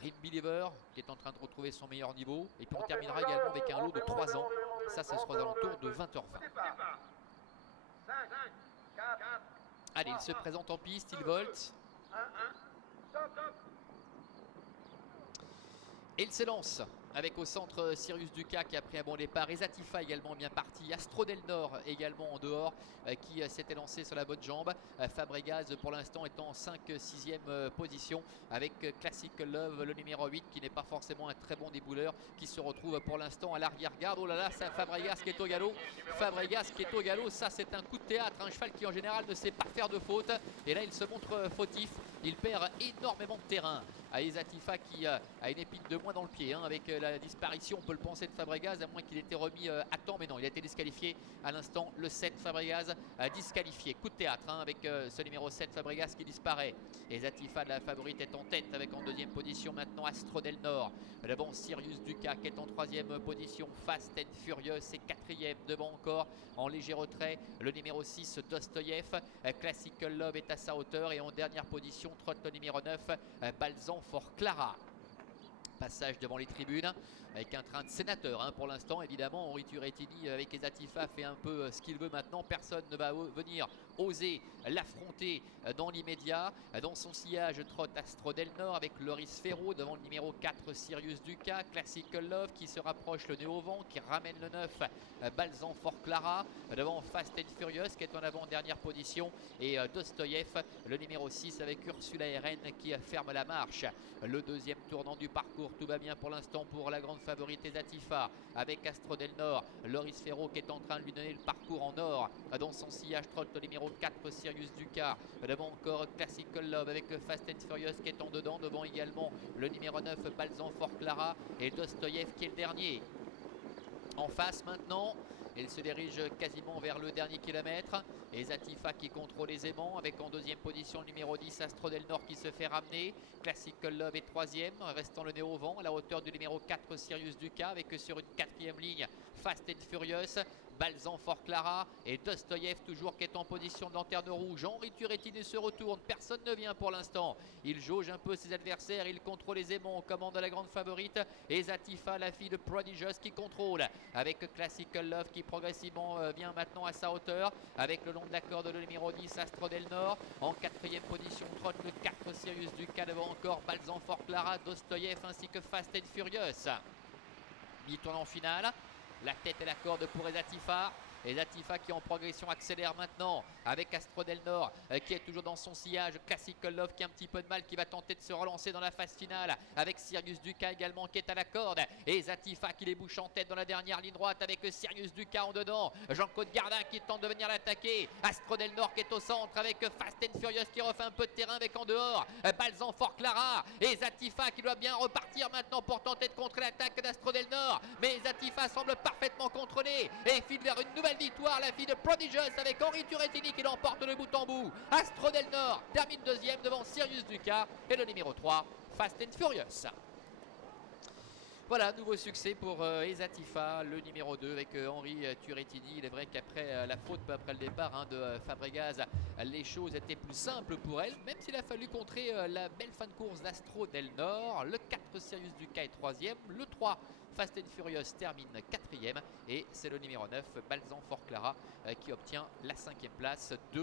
Dream Believer qui est en train de retrouver son meilleur niveau. Et puis on terminera également avec un lot de 3 ans. Ça, ce sera aux alentours de 20h20. Allez, il se présente en piste, il volte. Et il s'élance avec au centre Sirius Duca qui a pris un bon départ. Ezatifa également bien parti. Astro Del Nord également en dehors qui s'était lancé sur la bonne jambe. Fabregas pour l'instant est en 5-6e position avec Classic Love, le numéro 8 qui n'est pas forcément un très bon débouleur qui se retrouve pour l'instant à l'arrière-garde. Oh là là, c'est Fabregas qui est au galop. Fabregas qui est au galop, ça c'est un coup de théâtre. Un cheval qui en général ne sait pas faire de faute. Et là il se montre fautif. Il perd énormément de terrain à Ezatifa qui a une épine de moins dans le pied avec la disparition, on peut le penser, de Fabregas, à moins qu'il ait été remis à temps, mais non, il a été disqualifié à l'instant. Le 7 Fabregas disqualifié. Coup de théâtre avec ce numéro 7 Fabregas qui disparaît. Ezatifa, la favorite, est en tête avec en 2e position maintenant Astro Del Nord. Devant Sirius Duca qui est en 3e position. Fast and Furious est 4e. Devant encore en léger retrait le numéro 6 Dostoyev. Classical Love est à sa hauteur et en dernière position trotte le numéro 9 Balzan for Clara. Passage devant les tribunes avec un train de sénateur pour l'instant. Évidemment, Henri Turettini avec Ezatifa fait un peu ce qu'il veut maintenant. Personne ne va venir oser l'affronter dans l'immédiat. Dans son sillage trotte Astro Del Nord avec Loris Ferro devant le numéro 4 Sirius Duca. Classical Love qui se rapproche, le nez au vent, qui ramène le 9 Balzan for Clara. Devant Fast and Furious qui est en avant-dernière position. Et Dostoyev, le numéro 6 avec Ursula RN qui ferme la marche. Le 2e tournant du parcours. Tout va bien pour l'instant pour la grande favorite Ezatifa avec Astro Del Nord. Loris Ferro qui est en train de lui donner le parcours en or. Dans son sillage trotte le numéro 4 Sirius Duca. Devant encore Classical Love avec Fast and Furious qui est en dedans. Devant également le numéro 9 Balzan for Clara et Dostoyev qui est le dernier. En face maintenant, il se dirige quasiment vers le dernier kilomètre. Ezatifa qui contrôle aisément avec en 2e position le numéro 10 Astro Del Nord qui se fait ramener. Classical Love est 3e, restant le nez au vent à la hauteur du numéro 4 Sirius Duca avec sur une 4e ligne Fast and Furious. Balzan for Clara et Dostoyev toujours qui est en position de lanterne rouge. Henri Turettini se retourne, personne ne vient pour l'instant. Il jauge un peu ses adversaires, il contrôle aisément aux commandes de la grande favorite. Ezatifa, la fille de Prodigious qui contrôle avec Classical Love qui progressivement vient maintenant à sa hauteur avec le long de la corde le numéro 10 Astro Del Nord. En 4e position trotte le 4 Sirius Duca, devant encore Balzan for Clara, Dostoyev ainsi que Fast and Furious. Mi-tournant final. La tête et la corde pour Ezatifa. Ezatifa qui en progression accélère maintenant avec Astro Del Nord qui est toujours dans son sillage. Classical Love qui a un petit peu de mal, qui va tenter de se relancer dans la phase finale avec Sirius Duca également qui est à la corde. Et Ezatifa qui les bouche en tête dans la dernière ligne droite avec Sirius Duca en dedans. Jean-Claude Gardin qui tente de venir l'attaquer. Astro Del Nord qui est au centre avec Fast and Furious qui refait un peu de terrain avec en dehors Balzan for Clara. Et Ezatifa qui doit bien repartir maintenant pour tenter de contrer l'attaque d'Astro Del Nord. Mais Ezatifa semble parfaitement contrôlé et file vers une nouvelle victoire, la fille de Prodigious avec Henri Turettini qui l'emporte de bout en bout. Astro Del Nord termine 2e devant Sirius Duca et le numéro 3 Fast and Furious. Voilà, nouveau succès pour Ezatifa, le numéro 2 avec Henri Turettini. Il est vrai qu'après la faute, peu après le départ de Fabregas, les choses étaient plus simples pour elle, même s'il a fallu contrer la belle fin de course d'Astro Del Nord. Le 4 Sirius Duca est 3e, le 3 Fast and Furious termine 4e et c'est le numéro 9 Balzan for Clara qui obtient la 5e place.